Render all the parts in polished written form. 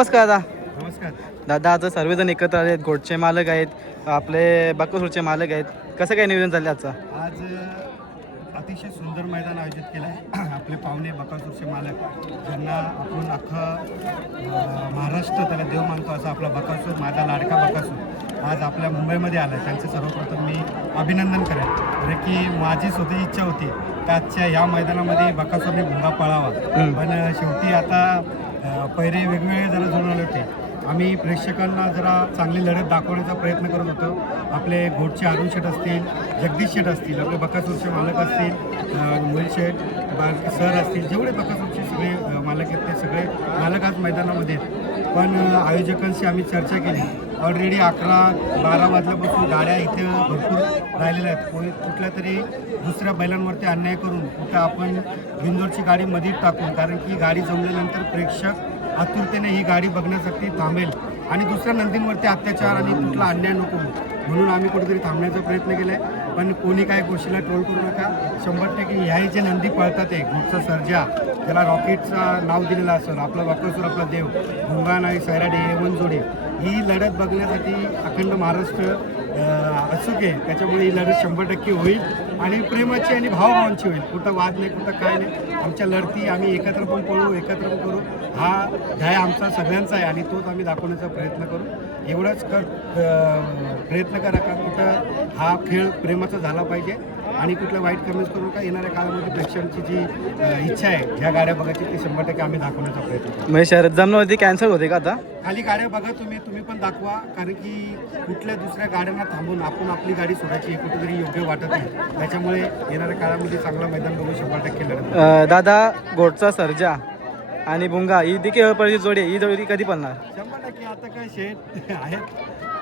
नमस्कार दादा. नमस्कार दादा आज सर्वजण एकत्र आले आहेत. गोटचे मालक आहेत, आपले बकासूरचे मालक आहेत. कसं काय नियोजन झालं आजचं? आज अतिशय सुंदर मैदान आयोजित केलं आहे. आपले पाहुणे बकासूरचे मालक ज्यांना आपण अख्खा महाराष्ट्र त्याला देव मानतो असा आपला बकासूर, माझा लाडका बकासूर आज आपल्या मुंबईमध्ये आला आहे. त्यांचं सर्वप्रथम मी अभिनंदन करेन. कारण की माझी स्वतःची इच्छा होती की आजच्या ह्या मैदानामध्ये बकासूरने भुंगा पळावा, पण शेवटी आता पहिरे वेगवेगळे जरा जुळून आले होते. आम्ही प्रेक्षकांना जरा चांगली लढत दाखवण्याचा प्रयत्न करत होतो. आपले घोटचे अरुण शेठ असतील, जगदीश शेठ असतील, आपले बकासूरचे मालक असतील, मोहिल शेठ सर असतील, जेवढे बकासूरचे सगळे मालक आहेत ते सगळे मालक आज मैदानामध्ये आहेत. पण आयोजकांशी आम्ही चर्चा केली. ऑलरेडी 11-12 वाजल्यापासून गाड्या इथे भरपूर राहिलेल्या आहेत. कुठल्या तरी दुसऱ्या बैलांवरती अन्याय करून कुठं आपण बिंदोरची गाडी मध्ये टाकून, कारण की गाडी जमल्यानंतर प्रेक्षक आतुरतेने ही गाडी बघण्यासाठी थांबेल आणि दुसऱ्या नंदींवरती अत्याचार आणि कुठला अन्याय नको म्हणून आम्ही कुठेतरी थांबण्याचा प्रयत्न केला आहे. पण कोणी काय गोष्टीला ट्रोल करू नका. 100% ह्याही जे नंदी पळतात आहे, घोटचा सर्जा, त्याला रॉकेटचा नाव दिलेलं असेल, आपला बकासूर आपला देव, भुंगा नाही सैराडे एवन जोडे, ही लढत बघण्यासाठी अखंड महाराष्ट्र उत्सुक आहे. त्याच्यामुळे ही लढत 100% होईल आणि प्रेमाची आणि भावभावांची होईल. कुठं वाद नाही, कुठं काय नाही. आमच्या लढती आम्ही एकत्र पण पळू, एकत्र पण करू. हा ध्याय आमचा सगळ्यांचा आहे आणि तोच आम्ही दाखवण्याचा प्रयत्न करू. एवढंच प्रयत्न करा का कुठं हा खेळ प्रेमाचा झाला पाहिजे आणि कुठल्या वाईट कमेंट्स करू नका. येणाऱ्या काळामध्ये प्रेक्षकांची जी इच्छा आहे ह्या गाड्या बघायची ती 100% आम्ही दाखवण्याचा प्रयत्न करू. म्हणजे शरद जमण्यावरती कॅन्सल होते का आता? खाली गाड्या बघा, तुम्ही पण दाखवा. कारण की कुठल्या दुसऱ्या गाड्यांना थांबून आपण आपली गाडी सोडायची कुठेतरी योग्य वाटत नाही. त्याच्यामुळे येणाऱ्या काळामध्ये चांगला मैदान बघू 100% लढत. दादा गोटचा सर्जा आणि भुंगा ही देखील पळची जोडी, ही जोडी कधी पळणार? 100% आता काय शेठ आहेत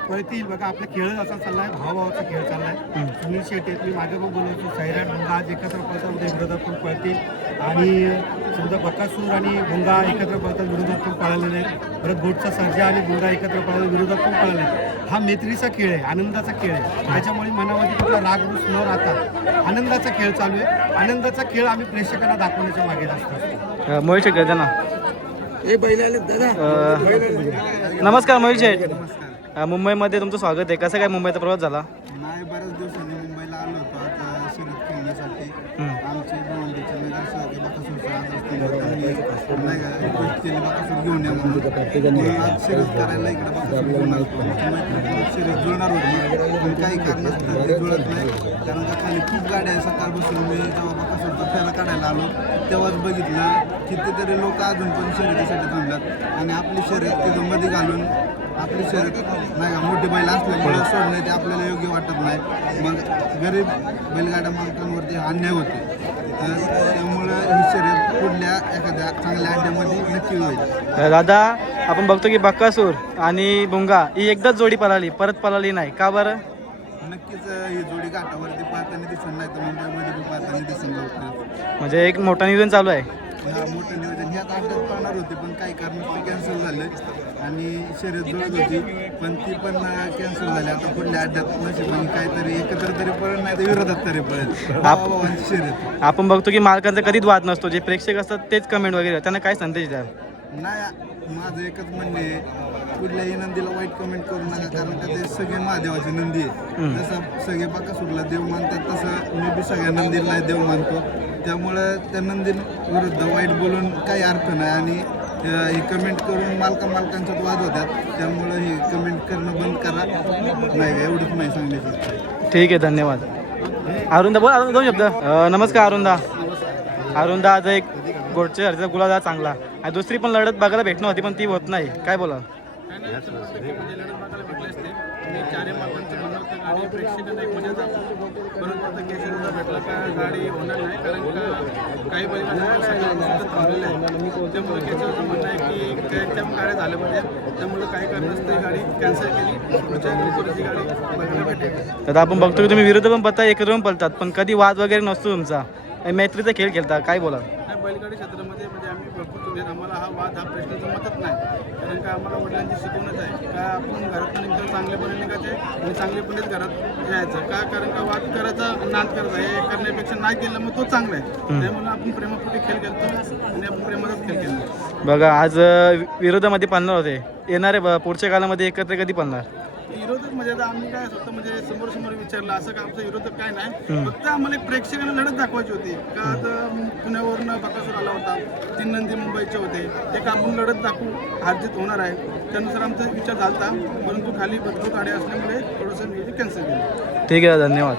पळतील. बघा आपला खेळ असा चालला आहे, भावाचा खेळ चालला आहे. सुनील शेठ आहेत, मी मागे पण बोलवतो, सैराट भुंगा आज एकत्र पळतात, विरोधात पण पळतील आणि समजा बकासूर आणि भुंगा एकत्र पळतात, विरोधात पण पळालेले आहेत. परत गोटचा सर्जा आणि भुंगा एकत्र पळाले, विरोधात पण पळाले. हा मैत्रीचा खेळ आहे, आनंदाचा खेळ आहे. त्याच्यामुळे मनामध्ये कुठला रागरूस न राहता आनंदाचा खेळ चालू आहे. आनंदाचा खेळ आम्ही प्रेक्षकांना दाखवण्याच्या मागे असतो. मोहित शेठ दादा. नमस्कार मोहित शेठ. मुंबईमध्ये तुमचं स्वागत आहे. कसं काय मुंबईचा प्रवास झाला? नाही, बऱ्याच दिवसांनी मुंबईला आलो होतो आता शर्यत खेळण्यासाठी. आमचे भावंडीचे नगरसेवक बकासूरचा आज असतील, त्यांनी नाही का रिक्वेस्ट केली बकासूर घेऊन या म्हणून. आज शर्यत करायला इकडे बकासूर घेऊन आलो. शर्यत जुळणार होती पण काही कारणास्तव ते जुळत नाही. कारण का खाली खूप गाड्या आहे. सकाळपासून मी जेव्हा बकासूरचा फेरा काढायला आलो तेव्हाच बघितलं कितीतरी लोक अजून पण शर्यतीसाठी थांबतात आणि आपली शर्यत तिथं मध्ये घालून आपली शर्यत नाही का मोठी बैल असल्यामुळे सोडणं ते आपल्याला योग्य वाटत नाही. मग गरीब बैलगाड्या मालकांवरती अन्याय होते. तर त्यामुळं ही शर्यत पुढल्या एखाद्या चांगल्या अड्ड्यामध्ये नक्की होईल. दादा आपण बघतो की बकासूर आणि भुंगा ही एकदाच जोडी पळाली, परत पळाली नाही का बरं? नक्कीच ही जोडी घाटावरती पाहताना दिसून नाही तर मुंबईमध्ये पण पाहताना दिसून लवकर. म्हणजे एक मोठा नियोजन चालू आहे. हा मोठं नियोजन ह्याच अड्ड्यात पळणार होती पण काही कारणास्तव कॅन्सल झाले आणि शर्यत जुळत होती पण ती पण कॅन्सल झाली. आता पुढल्या अड्ड्यात नशिबाने काहीतरी एकत्र तरी पळत नाही तर विरोधात तरी पळेल भावांची शर्यत. आपण बघतो की मालकांचा कधीच वाद नसतो, जे प्रेक्षक असतात तेच कमेंट वगैरे, त्यांना काय संदेश द्याल? नाही, माझं एकच म्हणणे आहे कुठल्याही नंदीला वाईट कमेंट करू नका. कारण का ते सगळे महादेवाचे नंदी आहे. जसं सगळे बकासूरला देव मानतात तसं मी बी सगळ्या नंदीला देव मानतो. त्यामुळं त्या नंदी विरुद्ध वाईट बोलून काही अर्थ नाही आणि हे कमेंट करून मालकांच्यात वाद होतात. त्यामुळं हे कमेंट करणं बंद करा. नाही एवढंच नाही सांगायचं. ठीक आहे, धन्यवाद. अरुणदा बोल, अरुण दोन शब्द. नमस्कार अरुणदा. अरुणदा आज एक गोटचे हरचा गुलाल चांगला आणि दुसरी पण लढत बघायला भेटणं होती पण ती होत नाही, काय बोला? चारही मालकांचं म्हणणं होतं गाडी प्रेक्षकांना एक मजा जातो परंतु आता केशरीचा भेटला का गाडी होणार नाही. कारण का काही बैलगाड्या सगळ्यांना थांबलेलं आहे. त्यामुळे केशरीचं म्हणणं आहे की त्याच्या गाड्या झाल्या पाहिजे. त्यामुळे काही कारणास्तव ही गाडी कॅन्सल केली. पुढच्या दिवशी गाडी बघायला भेटेल. तर आपण बघतो की तुम्ही विरुद्ध पण पळता, एकत्र पण पळतात, पण कधी वाद वगैरे नसतो तुमचा. मैत्रीचा खेळ खेळता, काय बोला? बैलगाडी क्षेत्रामध्ये म्हणजे आम्ही भरपूर तुझे आम्हाला हा वाद हा प्रश्न जमतच नाही. कारण का आम्हाला वडिलांची शिकवणच आहे का आपण घरात निघतो चांगलेपणे निघायचे आणि चांगलेपणेच घरात यायचं का. कारण का वाद करायचा नाद करायचा हे करण्यापेक्षा नाही केलं मग तो चांगला आहे. त्यामुळे आपण प्रेमापोटी खेळ खेळतो आणि आपण प्रेमाचाच खेळ खेळतो. बघा आज विरोधामध्ये पळणार होते, येणारे पुढच्या कालामध्ये एकत्र कधी पळणार? विरोधक म्हणजे आता आम्ही काय होतं म्हणजे समोर विचारलं असं का आमचं विरोधक काय नाही, फक्त आम्हाला एक प्रेक्षकांना लढत दाखवायची होती का आता पुण्यावरनं बकासूर आला होता, 3 नंदी मुंबईचे होते, एक आपण लढत दाखवू, हारजीत होणार आहे, त्यानुसार आमचा विचार झाला, परंतु खाली भरपूर गाड्या असल्यामुळे थोडंसं नियोजन कॅन्सल केलं. ठीक आहे, धन्यवाद.